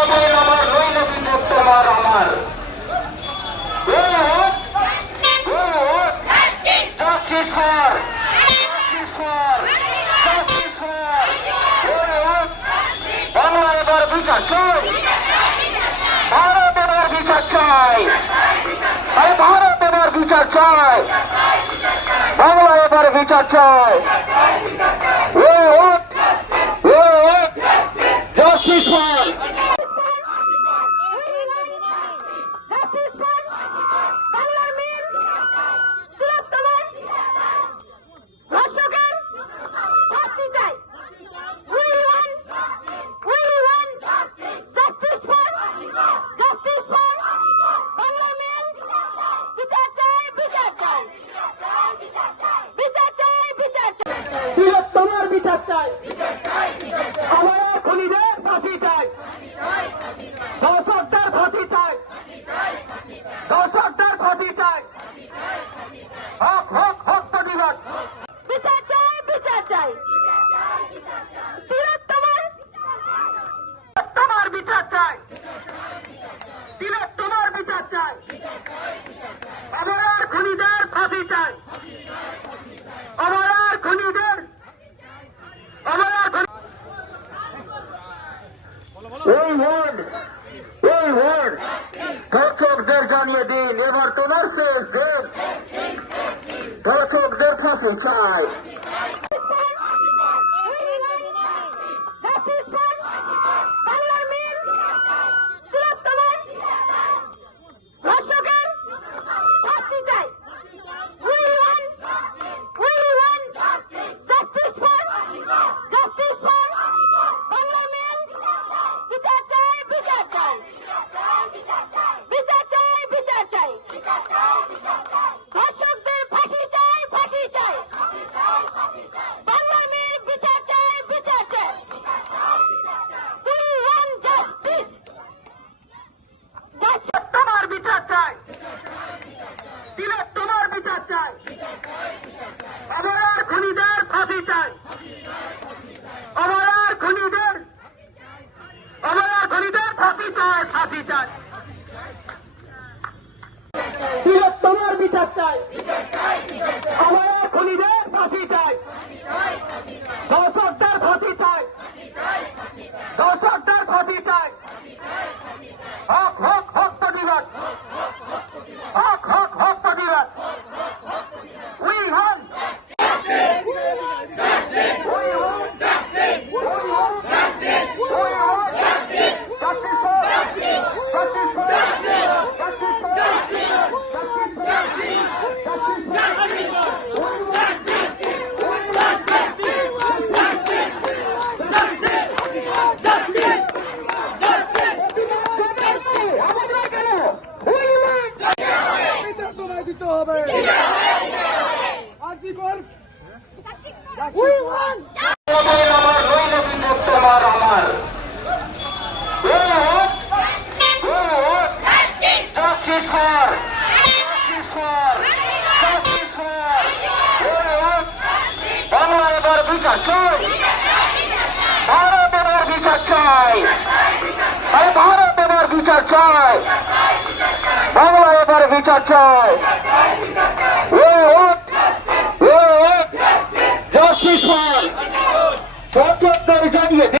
আমার নইল বিপদ তোমার আমার। বাংলা এবার বিচার চাই, ভারত এবার বিচার চাই, আরে ভারত এবার বিচার চাই, বাংলা এবার বিচার চাই। জাস্টিস ফর তোমার বিচার চাই, আমার খুনিদের ফাঁসি চাই, দর্শকদের ফাঁসি চাই, দর্শকদের ফাঁসি চাই, হক হক হক প্রতিবাদ বিচার চাই, বিচার চাই, তোমার বিচার চাই, তোমার বিচার চাই, আমার খুনিদের ফাঁসি চাই, আমার খুনিদের দর্শকদের জানিয়ে দিন এবার তোমার শেষ দিন, দর্শকদের ফাঁসি চাই। তোমার বিচার চাই, তোমার বিচার চাই, আমার খুনিদের ফাঁসি চাই, আমার খুনিদের ফাঁসি চাই, ফাঁসি চাই, তোমার বিচার চাই, আমার খুনিদের ফাঁসি চাই, দর্শকদের ফাঁসি চাই, দর্শকদের ফাঁসি চাই, হক হক হক প্রতিবাদ, হক হক হক প্রতিবাদ। We want justice. We want justice. We want justice. We want justice. We want justice. Justice for justice. Justice for justice. Justice for justice. Justice for justice. Justice for justice. We want justice. We want justice. Justice. Justice. Justice. দিতে হবে আমার নইল বিপদ তোমার আমার। বাংলা এবার বিচার চাই, ভারত এবার বিচার চাই, আরে ভারত এবার বিচার চাই, বাংলা এবার বিচার চাই। Justice for